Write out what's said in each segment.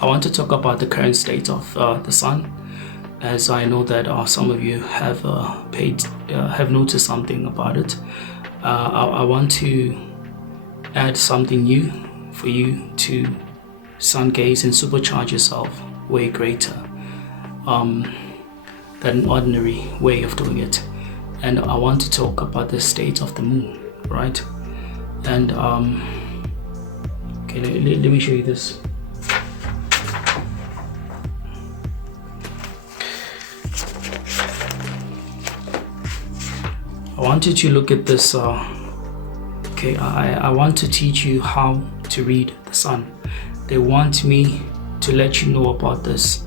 I want to talk about the current state of the sun, as I know that some of you have have noticed something about it. I want to add something new for you to sun gaze and supercharge yourself way greater than an ordinary way of doing it. And I want to talk about the state of the moon, right? And okay, let me show you this. I want you to look at this. Okay, I want to teach you how to read the sun. They want me to let you know about this.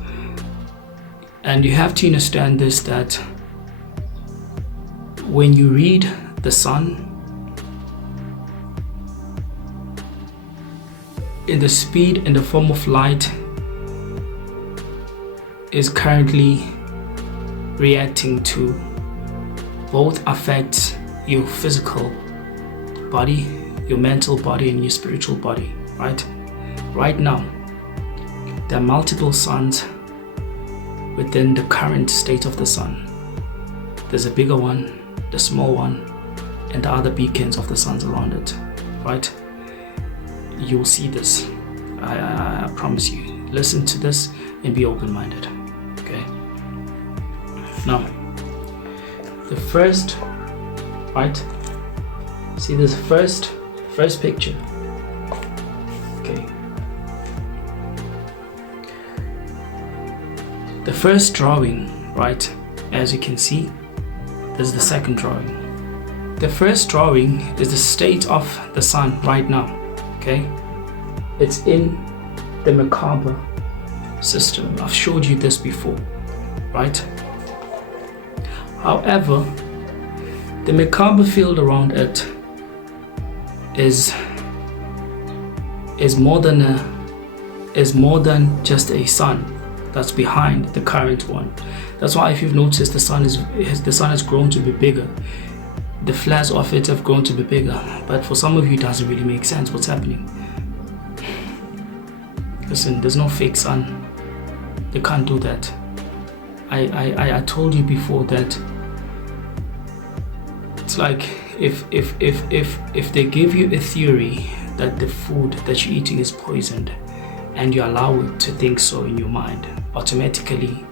And you have to understand this, that when you read the sun, in the speed and the form of light is currently reacting to both affect your physical body, your mental body, and your spiritual body, right? Right now, there are multiple suns within the current state of the sun. There's a bigger one, the small one, and the other beacons of the suns around it, right? You will see this. I promise you. Listen to this and be open-minded, okay? Now, the first, right? See this first picture, okay? The first drawing, right? As you can see, this is the second drawing. The first drawing is the state of the sun right now, okay? It's in the Merkaba system. I've showed you this before, right? However, the Merkaba field around it is more than just a sun that's behind the current one. That's why if you've noticed, the sun has grown to be bigger. The flares of it have grown to be bigger. But for some of you, it doesn't really make sense what's happening. Listen, there's no fake sun. They can't do that. I told you before that it's like if they give you a theory that the food that you're eating is poisoned, and you allow it to think so in your mind, automatically,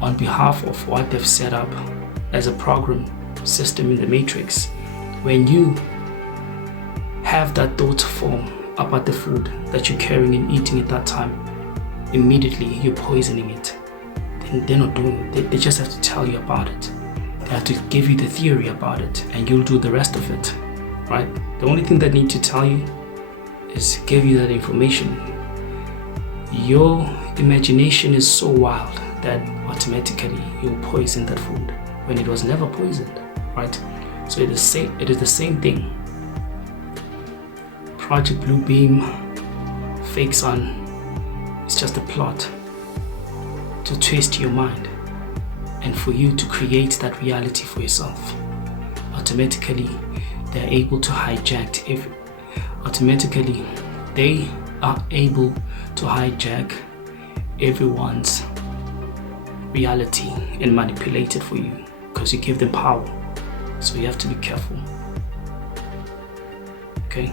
on behalf of what they've set up as a program system in the matrix, when you have that thought form about the food that you're carrying and eating at that time, immediately you're poisoning it. They're not doing it. They just have to tell you about it. They have to give you the theory about it, and you'll do the rest of it, right? The only thing they need to tell you is give you that information. Your imagination is so wild that automatically you'll poison that food when it was never poisoned, right? So it is the same thing. Project Bluebeam, fake sun, it's just a plot to twist your mind and for you to create that reality for yourself. Automatically, they're able to hijack they are able to hijack everyone's reality and manipulate it for you, because you give them power. So you have to be careful, okay?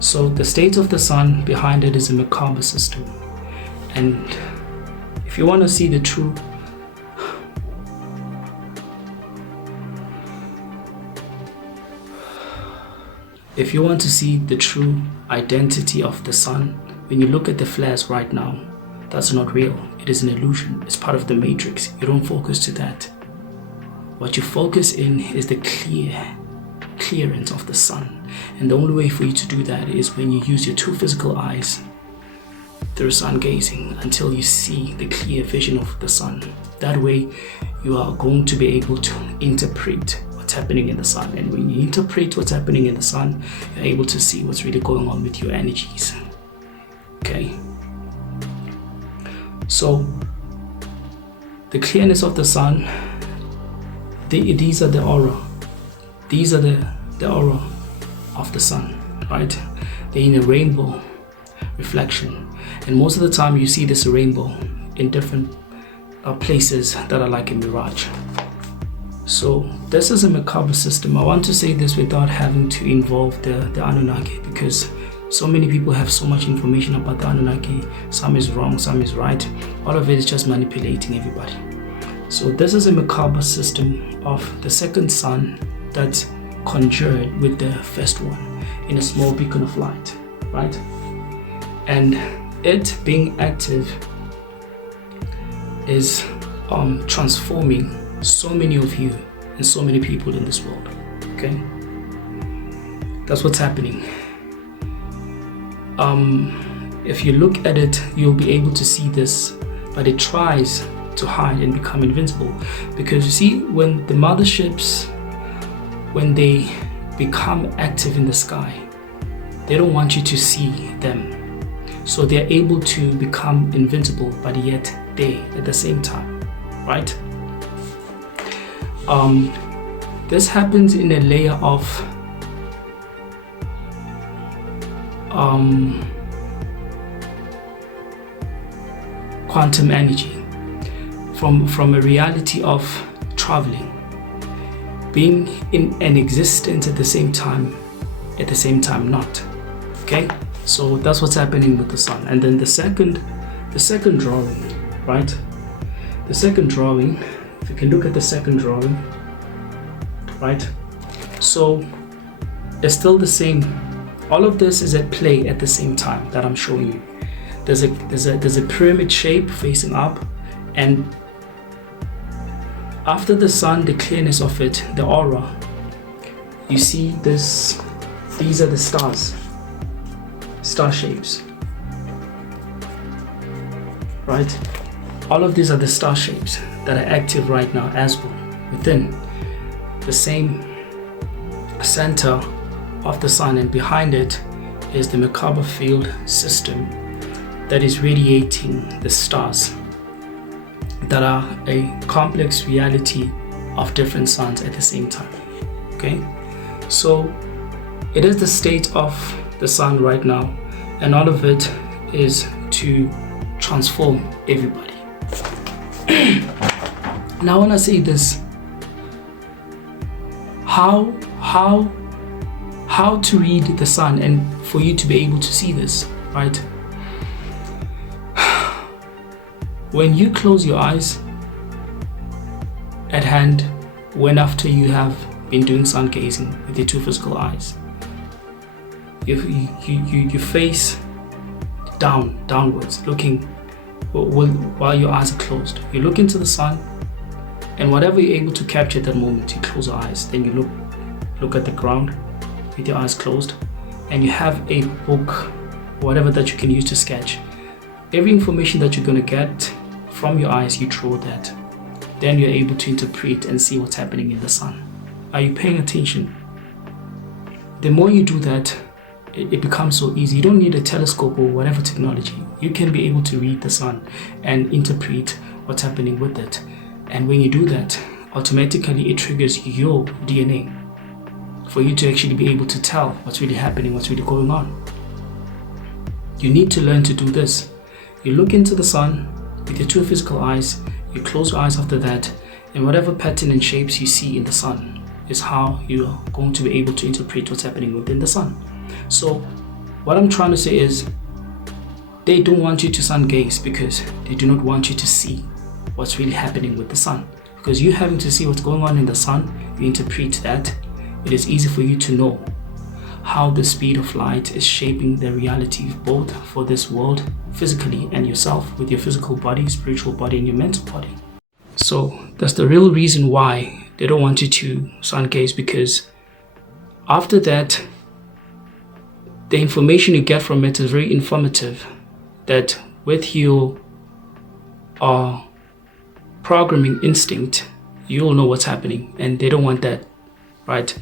So the state of the sun behind it is a Merkaba system. And if you want to see the true identity of the sun, when you look at the flares right now, that's not real. It is an illusion. It's part of the matrix. You don't focus to that. What you focus in is the clearance of the sun. And the only way for you to do that is when you use your two physical eyes through sun gazing until you see the clear vision of the sun. That way you are going to be able to interpret what's happening in the sun. And when you interpret what's happening in the sun, you're able to see what's really going on with your energies. Okay? So the clearness of the sun, these are the aura. These are the aura of the sun, right? They're in a rainbow reflection. And most of the time you see this rainbow in different places that are like a mirage. So this is a macabre system. I want to say this without having to involve the Anunnaki, because so many people have so much information about the Anunnaki. Some is wrong, some is right. All of it is just manipulating everybody. So this is a macabre system of the second sun that's conjured with the first one in a small beacon of light, right? And it being active is transforming so many of you and so many people in this world. Okay, that's what's happening. If you look at it, you'll be able to see this, but it tries to hide and become invincible, because you see, when the motherships, when they become active in the sky, they don't want you to see them, so they're able to become invincible, but yet they at the same time, right? This happens in a layer of quantum energy, from a reality of traveling, being in an existence at the same time not. Okay, so that's what's happening with the sun. And then the second drawing, right? The second drawing, if you can look at the second drawing, right? So it's still the same. All of this is at play at the same time that I'm showing you. There's a pyramid shape facing up, and after the sun, the clearness of it, the aura, you see this. These are the stars, star shapes, right? All of these are the star shapes that are active right now as well, within the same center of the sun, and behind it is the macabre field system that is radiating the stars that are a complex reality of different suns at the same time. Okay, so it is the state of the sun right now, and all of it is to transform everybody. Now when I say this, how to read the sun and for you to be able to see this, right? When you close your eyes at hand, when after you have been doing sun gazing with your two physical eyes, you face downwards, looking while your eyes are closed. You look into the sun, and whatever you're able to capture at that moment, you close your eyes. Then you look at the ground with your eyes closed, and you have a book, whatever that you can use to sketch. Every information that you're going to get from your eyes, you draw that. Then you're able to interpret and see what's happening in the sun. Are you paying attention? The more you do that, it becomes so easy. You don't need a telescope or whatever technology. You can be able to read the sun and interpret what's happening with it. And when you do that, automatically it triggers your DNA for you to actually be able to tell what's really happening, what's really going on. You need to learn to do this. You look into the sun with your two physical eyes, you close your eyes after that, and whatever pattern and shapes you see in the sun is how you are going to be able to interpret what's happening within the sun. So what I'm trying to say is, they don't want you to sun gaze because they do not want you to see what's really happening with the sun. Because you having to see what's going on in the sun, you interpret that, it is easy for you to know how the speed of light is shaping the reality both for this world physically and yourself with your physical body, spiritual body, and your mental body. So that's the real reason why they don't want you to sun gaze, because after that, the information you get from it is very informative, that with your programming instinct, you'll know what's happening, and they don't want that, right?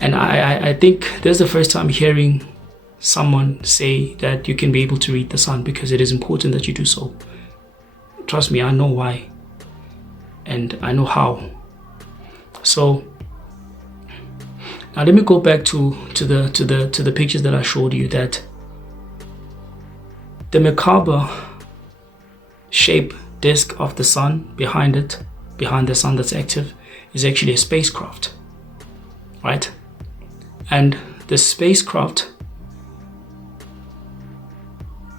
And I think this is the first time hearing someone say that you can be able to read the sun, because it is important that you do so. Trust me, I know why, and I know how. So now let me go back to the pictures that I showed you, that The Merkaba shape disk of the sun behind the sun that's active, is actually a spacecraft, right? And the spacecraft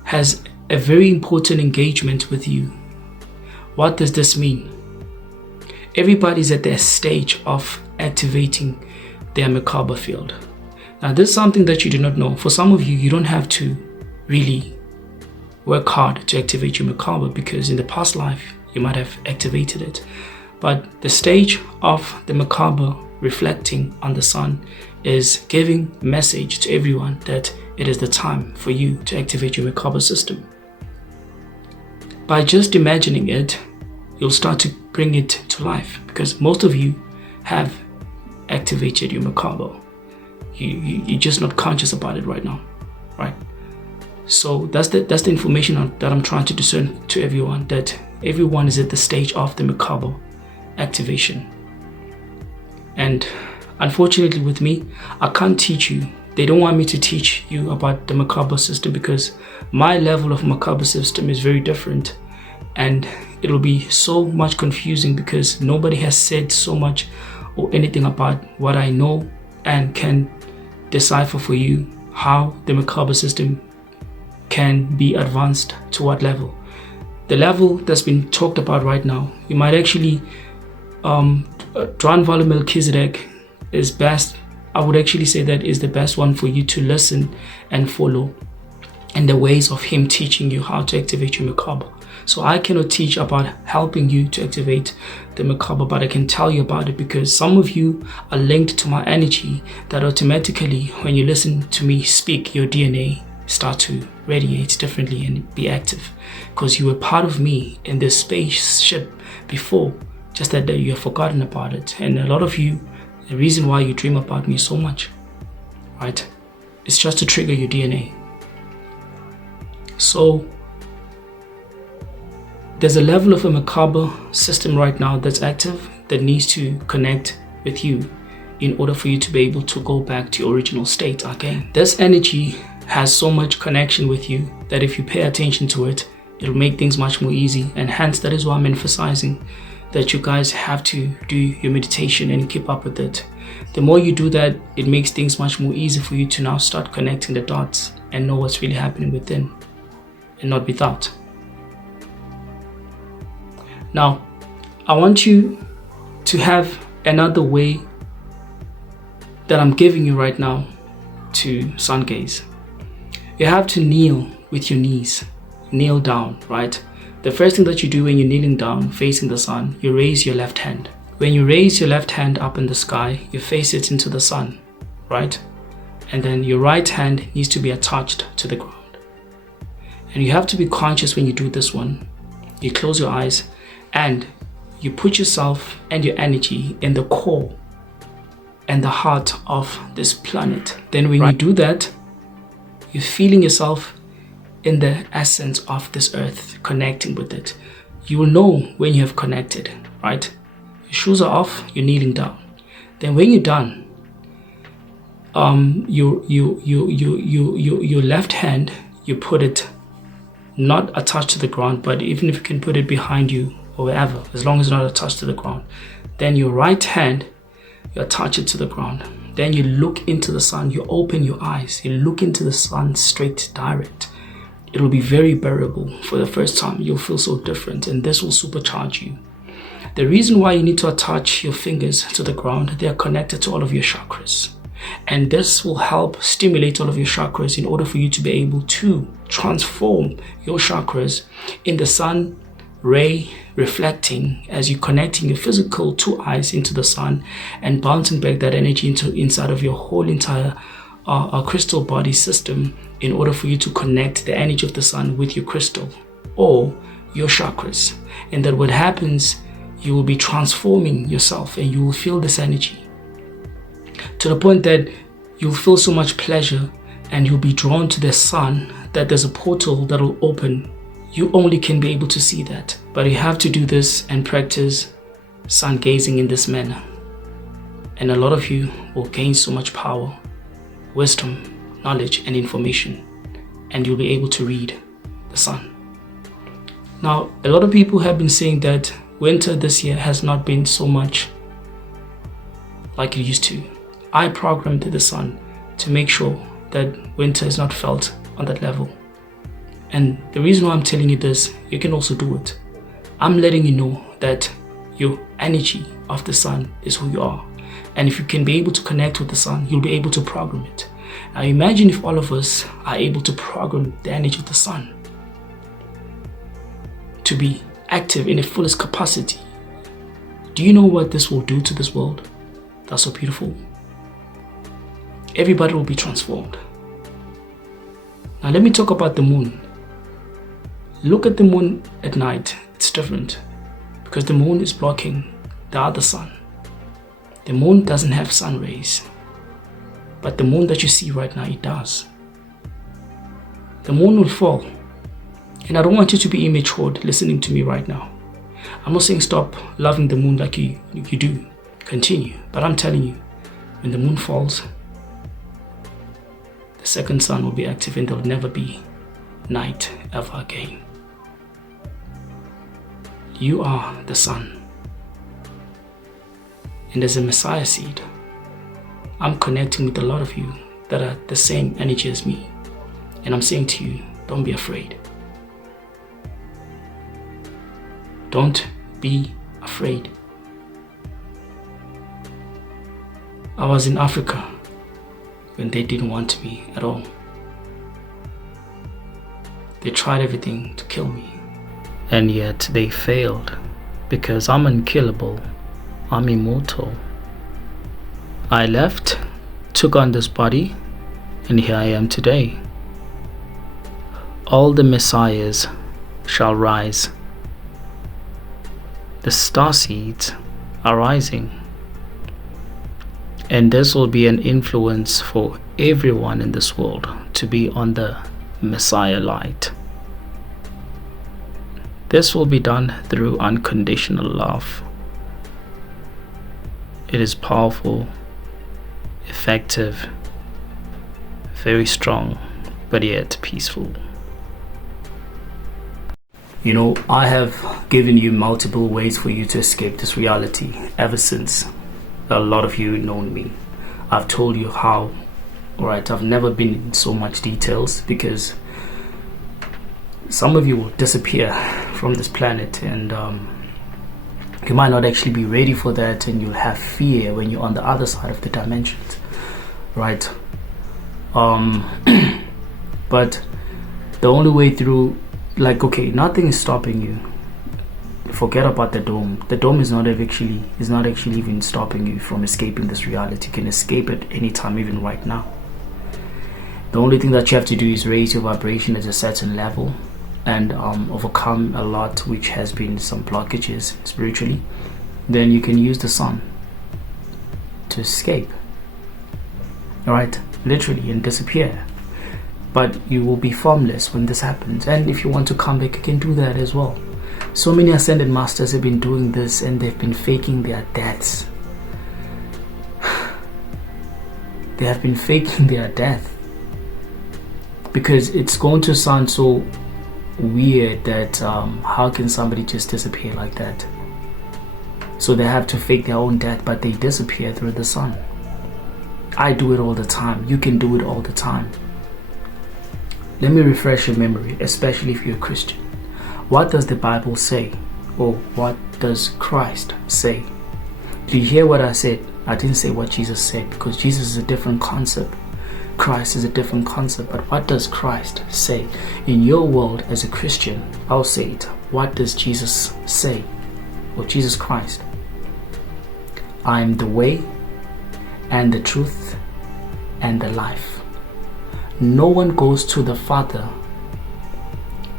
has a very important engagement with you. What does this mean? Everybody's at their stage of activating their Merkaba field. Now, this is something that you do not know. For some of you, you don't have to really work hard to activate your Merkaba, because in the past life, you might have activated it. But the stage of the Merkaba reflecting on the sun is giving message to everyone that it is the time for you to activate your Merkaba system. By just imagining it, you'll start to bring it to life, because most of you have activated your Merkaba. You're just not conscious about it right now, right? So that's the information that I'm trying to discern to everyone, that everyone is at the stage of the Merkaba activation. And unfortunately with me, I can't teach you. They don't want me to teach you about the Merkaba system, because my level of Merkaba system is very different, and it'll be so much confusing because nobody has said so much or anything about what I know and can decipher for you how the Merkaba system can be advanced to what level. The level that's been talked about right now, you might actually Dranvala Melchizedek is best. I would actually say that is the best one for you to listen and follow, and the ways of him teaching you how to activate your Merkaba. So I cannot teach about helping you to activate the Merkaba, but I can tell you about it, because some of you are linked to my energy that automatically, when you listen to me speak, your DNA start to radiate differently and be active, because you were part of me in this spaceship before, just that you have forgotten about it. And a lot of you, the reason why you dream about me so much, right, it's just to trigger your DNA. So there's a level of a Merkaba system right now that's active that needs to connect with you in order for you to be able to go back to your original state again. This energy has so much connection with you that if you pay attention to it, it'll make things much more easy. And hence, that is why I'm emphasizing that you guys have to do your meditation and keep up with it. The more you do that, it makes things much more easy for you to now start connecting the dots and know what's really happening within and not without. Now, I want you to have another way that I'm giving you right now to sun gaze. You have to kneel with your knees, kneel down, right? The first thing that you do when you're kneeling down facing the sun, you raise your left hand. When you raise your left hand up in the sky, you face it into the sun, right? And then your right hand needs to be attached to the ground. And you have to be conscious when you do this one. You close your eyes and you put yourself and your energy in the core and the heart of this planet. Then when you do that, you're feeling yourself in the essence of this earth, connecting with it. You will know when you have connected, right? Your shoes are off, you're kneeling down. Then when you're done, your left hand, you put it not attached to the ground, but even if you can put it behind you or wherever, as long as it's not attached to the ground. Then your right hand, you attach it to the ground. Then you look into the sun, you open your eyes, you look into the sun straight, direct. It will be very bearable. For the first time, you'll feel so different, and this will supercharge you. The reason why you need to attach your fingers to the ground, they are connected to all of your chakras. And this will help stimulate all of your chakras in order for you to be able to transform your chakras in the sun ray reflecting as you're connecting your physical two eyes into the sun and bouncing back that energy inside of your whole entire crystal body system in order for you to connect the energy of the sun with your crystal or your chakras. And that what happens, you will be transforming yourself and you will feel this energy to the point that you'll feel so much pleasure and you'll be drawn to the sun that there's a portal that will open. You only can be able to see that, but you have to do this and practice sun gazing in this manner. And a lot of you will gain so much power, wisdom, knowledge, and information, and you'll be able to read the the sun. Now, a lot of people have been saying that winter this year has not been so much like it used to. I programmed the sun to make sure that winter is not felt on that level. And the reason why I'm telling you this, you can also do it. I'm letting you know that your energy of the sun is who you are. And if you can be able to connect with the sun, you'll be able to program it. Now imagine if all of us are able to program the energy of the sun to be active in its fullest capacity. Do you know what this will do to this world? That's so beautiful. Everybody will be transformed. Now let me talk about the moon. Look at the moon at night. It's different because the moon is blocking the other sun. The moon doesn't have sun rays, but the moon that you see right now, it does. The moon will fall. And I don't want you to be immature listening to me right now. I'm not saying stop loving the moon like you do. Continue. But I'm telling you, when the moon falls, the second sun will be active and there will never be night ever again. You are the sun. And as a Messiah seed, I'm connecting with a lot of you that are the same energy as me. And I'm saying to you, don't be afraid. Don't be afraid. I was in Africa when they didn't want me at all. They tried everything to kill me. And yet they failed because I'm unkillable. I'm immortal. I left, took on this body, and here I am today. All the messiahs shall rise. The star seeds are rising. And this will be an influence for everyone in this world to be on the Messiah light. This will be done through unconditional love. It is powerful, effective, very strong, but yet peaceful. You know, I have given you multiple ways for you to escape this reality ever since a lot of you known me. I've told you how, alright, I've never been in so much details because some of you will disappear from this planet and you might not actually be ready for that, and you'll have fear when you're on the other side of the dimensions, right? But the only way through, like, okay, nothing is stopping you. Forget about the dome. The dome is not actually even stopping you from escaping this reality. You can escape it anytime, even right now. The only thing that you have to do is raise your vibration at a certain level and overcome a lot which has been some blockages spiritually. Then you can use the sun to escape, all right, literally, and disappear. But you will be formless when this happens, and if you want to come back, you can do that as well. So many ascended masters have been doing this and they've been faking their deaths. They have been faking their death because it's going to sound so weird that how can somebody just disappear like that? So they have to fake their own death, but they disappear through the sun. I do it all the time. You can do it all the time. Let me refresh your memory, especially if you're a Christian. What does the Bible say? Or what does Christ say? Did you hear what I said? I didn't say what Jesus said because Jesus is a different concept. Christ is a different concept. But what does Christ say? In your world as a Christian, I'll say it. What does Jesus say? Or Jesus Christ? I am the way and the truth and the life. No one goes to the Father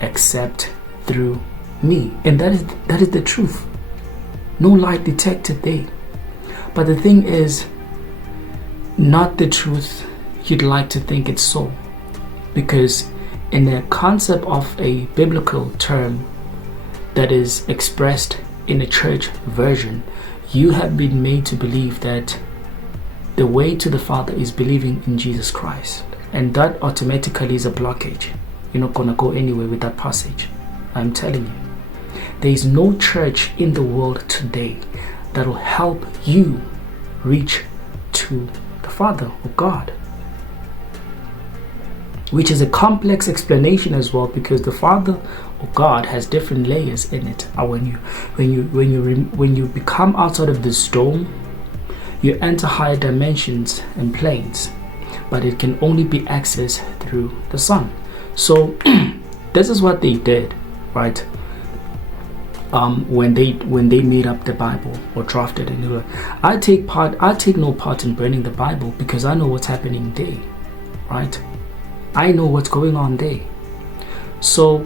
except through me. And that is the truth. No lie detected there. But the thing is, not the truth you'd like to think it's so. Because in the concept of a biblical term that is expressed in a church version, you have been made to believe that the way to the Father is believing in Jesus Christ. And that automatically is a blockage. You're not going to go anywhere with that passage. I'm telling you. There is no church in the world today that will help you reach to the Father or God, which is a complex explanation as well, because the Father or God has different layers in it. And when you become outside of this dome, you enter higher dimensions and planes, but it can only be accessed through the Son. So this is what they did, right? When they made up the Bible or drafted it. I take no part in burning the Bible, because I know what's happening there, right? I know what's going on there. So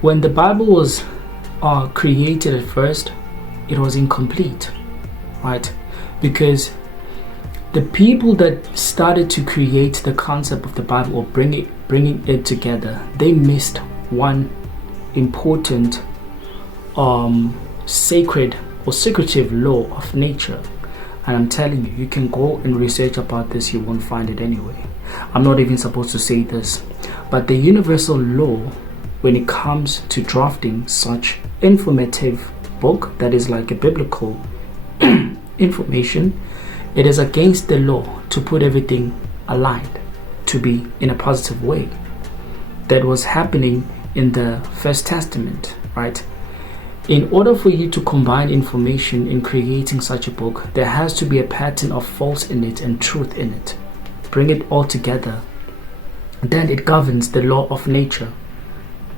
when the Bible was created at first, it was incomplete, right? Because the people that started to create the concept of the Bible or bringing it together, they missed one important sacred or secretive law of nature. And I'm telling you, you can go and research about this, you won't find it anyway. I'm not even supposed to say this, but the universal law when it comes to drafting such informative book that is like a biblical information, it is against the law to put everything aligned to be in a positive way. That was happening in the First Testament, right? In order for you to combine information in creating such a book, there has to be a pattern of false in it and truth in it. Bring it all together. Then it governs the law of nature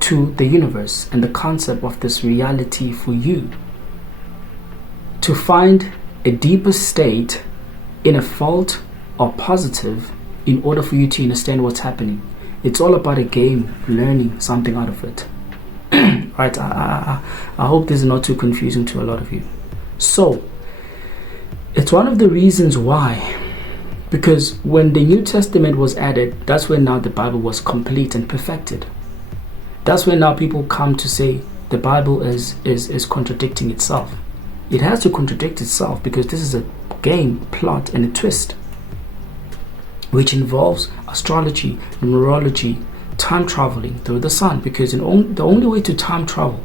to the universe and the concept of this reality for you. To find a deeper state in a fault or positive in order for you to understand what's happening. It's all about a game, learning something out of it. Right? I hope this is not too confusing to a lot of you. So, it's one of the reasons why, because when the New Testament was added, that's when now the Bible was complete and perfected. That's when now people come to say the Bible is contradicting itself. It has to contradict itself because this is a game, plot, and a twist, which involves astrology, numerology, time traveling through the sun, because the only way to time travel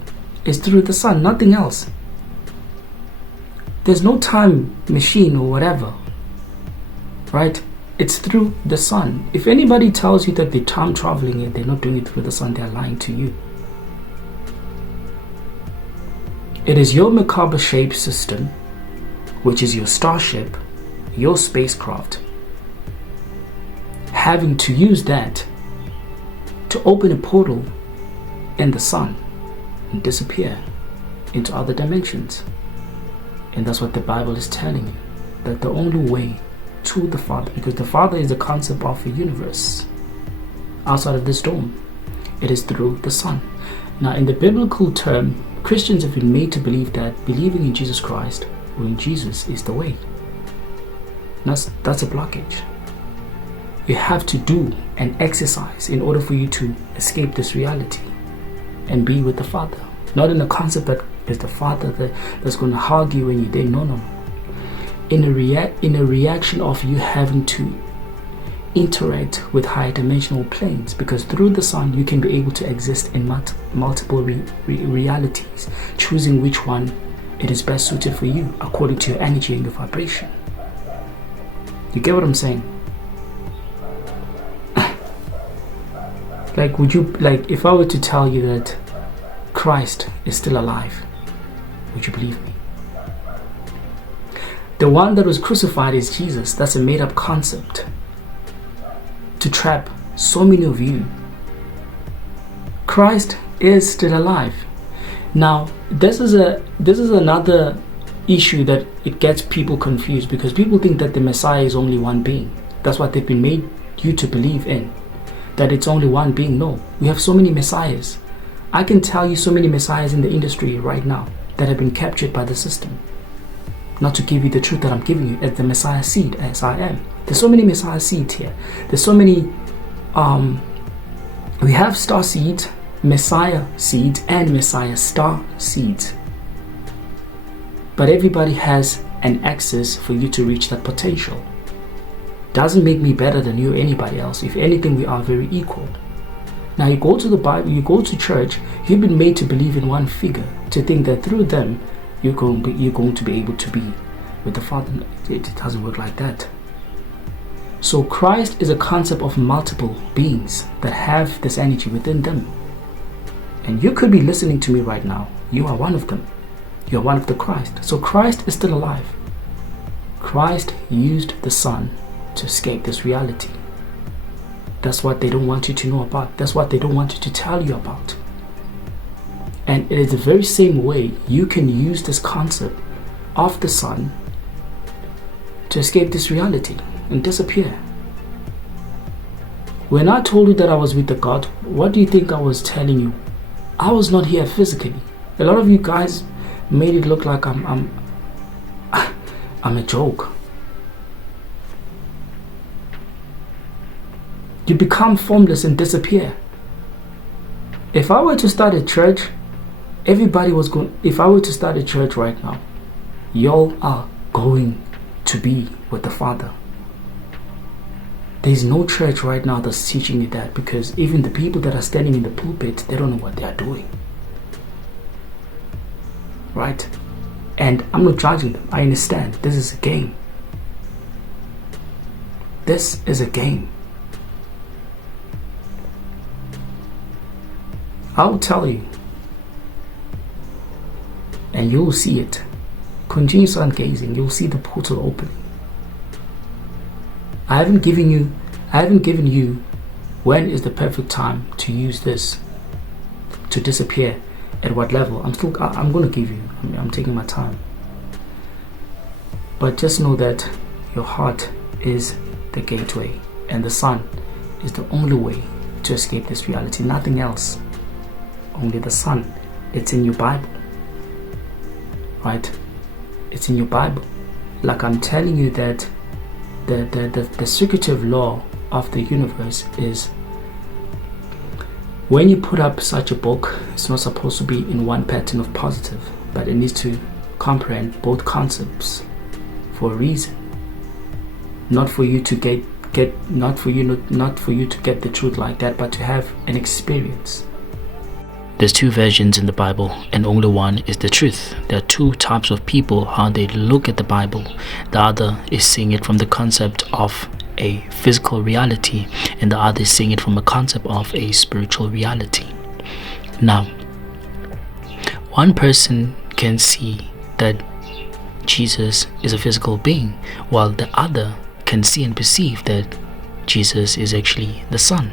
is through the sun, nothing else. There's no time machine or whatever, right? It's through the sun. If anybody tells you that they're time traveling and they're not doing it through the sun, they're lying to you. It is your Merkaba shape system, which is your starship, your spacecraft, having to use that to open a portal in the sun and disappear into other dimensions. And that's what the Bible is telling you, that the only way to the Father, because the Father is the concept of a universe outside of this dome, it is through the Son. Now, in the biblical term, Christians have been made to believe that believing in Jesus Christ or in Jesus is the way. That's a blockage. You have to do an exercise in order for you to escape this reality and be with the Father. Not in the concept that it's the Father that's going to hug you when you're dead. No. In a reaction of you having to interact with higher dimensional planes, because through the Son you can be able to exist in multiple realities, choosing which one it is best suited for you according to your energy and your vibration. You get what I'm saying? Like, if I were to tell you that Christ is still alive, would you believe me? The one that was crucified is Jesus. That's a made-up concept to trap so many of you. Christ is still alive. Now, this is another issue that it gets people confused, because people think that the Messiah is only one being. That's what they've been made you to believe in, that it's only one being. No, we have so many messiahs. I can tell you so many messiahs in the industry right now that have been captured by the system. Not to give you the truth that I'm giving you as the Messiah seed, as I am. There's so many Messiah seeds here. There's so many, we have star seeds, Messiah seeds, and Messiah star seeds. But everybody has an access for you to reach that potential. Doesn't make me better than you or anybody else. If anything, we are very equal. Now you go to the Bible, you go to church, you've been made to believe in one figure, to think that through them you're going to be able to be with the Father. It doesn't work like that. So Christ is a concept of multiple beings that have this energy within them. And you could be listening to me right now. You are one of them. You are one of the Christ. So Christ is still alive. Christ used the Son to escape this reality. That's what they don't want you to know about. That's what they don't want you to tell you about. And it is the very same way you can use this concept of the Son to escape this reality and disappear. When I told you that I was with the God, what do you think I was telling you? I was not here physically. A lot of you guys made it look like I'm a joke. You become formless and disappear. If I were to start a church, if I were to start a church right now, y'all are going to be with the Father. There's no church right now that's teaching you that, because even the people that are standing in the pulpit, they don't know what they are doing. Right? And I'm not judging them. I understand. This is a game. This is a game. I'll tell you. And you'll see it. Continue on gazing. You'll see the portal opening. I haven't given you when is the perfect time to use this to disappear. At what level? I'm going to give you. I'm taking my time. But just know that your heart is the gateway, and the Son is the only way to escape this reality. Nothing else. Only the Son. It's in your Bible. Right? It's in your Bible. Like I'm telling you that the secretive law of the universe is, when you put up such a book, it's not supposed to be in one pattern of positive, but it needs to comprehend both concepts for a reason. Not for you to get not for you to get the truth like that, but to have an experience. There's two versions in the Bible, and only one is the truth. There are two types of people, how they look at the Bible. The other is seeing it from the concept of a physical reality, and the other is seeing it from a concept of a spiritual reality. Now, one person can see that Jesus is a physical being, while the other can see and perceive that Jesus is actually the Son.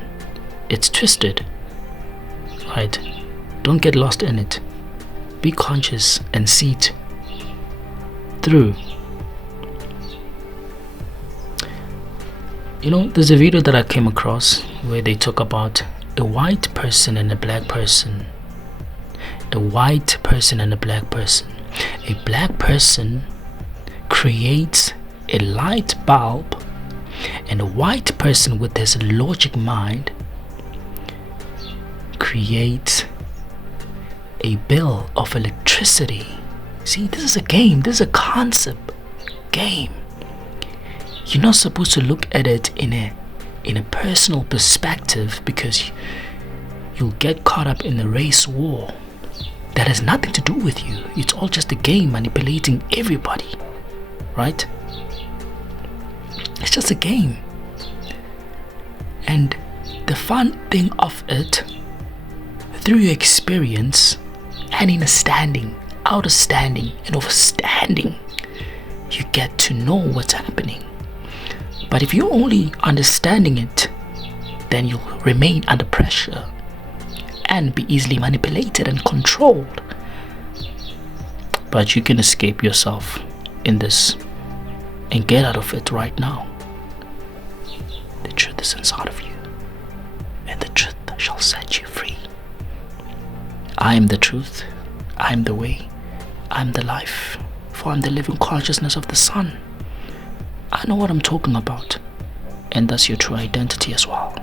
It's twisted, right? Don't get lost in it. Be conscious and see it through. You know, there's a video that I came across where they talk about a white person and a black person. A white person and a black person. A black person creates a light bulb, and a white person with his logic mind creates a bill of electricity. See, this is a game. This is a concept game. You're not supposed to look at it in a personal perspective, because you'll get caught up in a race war that has nothing to do with you. It's all just a game manipulating everybody, right? It's just a game. And the fun thing of it, through your experience and in a standing, outer standing and overstanding, you get to know what's happening. But if you're only understanding it, then you'll remain under pressure and be easily manipulated and controlled. But you can escape yourself in this and get out of it right now. The truth is inside of you, and the truth shall set you free. I am the truth, I am the way, I am the life, for I am the living consciousness of the Son. I know what I'm talking about, and that's your true identity as well.